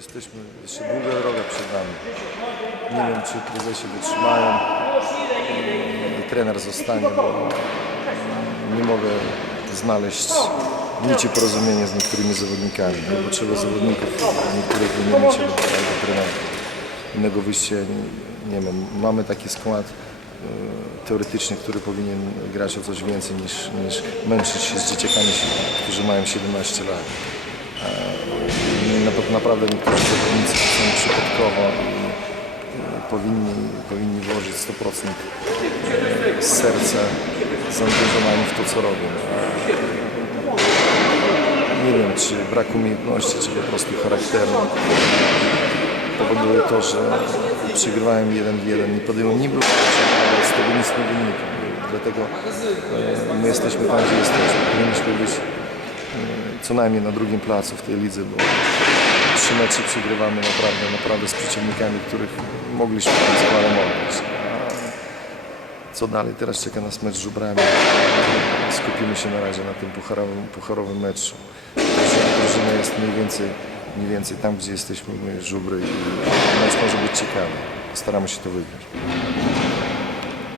jesteśmy, jeszcze długa droga przed nami. Nie wiem, czy prezesi wytrzymają i trener zostanie, bo nie mogę znaleźć nici porozumienia z niektórymi zawodnikami. Nie potrzeba zawodników, niektórych wymienić albo trenera. Innego wyjścia nie, mam. Mamy taki skład e, teoretycznie, który powinien grać o coś więcej niż, niż męczyć się z dzieciakami, którzy mają 17 lat. Na- Naprawdę niektórzy zawodnicy są przypadkowo i, i powinni, powinni włożyć 100% e, serca, zaangażowanie w to, co robią. Nie wiem, czy brak umiejętności, czy po prostu charakteru powoduje to, że przegrywałem jeden w jeden. Nie podjąłem niby ale z tego nic nie wynika. Dlatego e, my jesteśmy tam, gdzie jesteśmy. Powinniśmy być e, co najmniej na drugim placu w tej lidze, bo trzy mecze przegrywamy naprawdę, naprawdę z przeciwnikami, których mogliśmy. A Co dalej? Teraz czeka nas mecz z żubrami. Skupimy się na razie na tym pucharowym, pucharowym meczu. Drużyna jest mniej więcej, mniej więcej tam, gdzie jesteśmy my, żubry i mecz może być ciekawy. Staramy się to wygrać.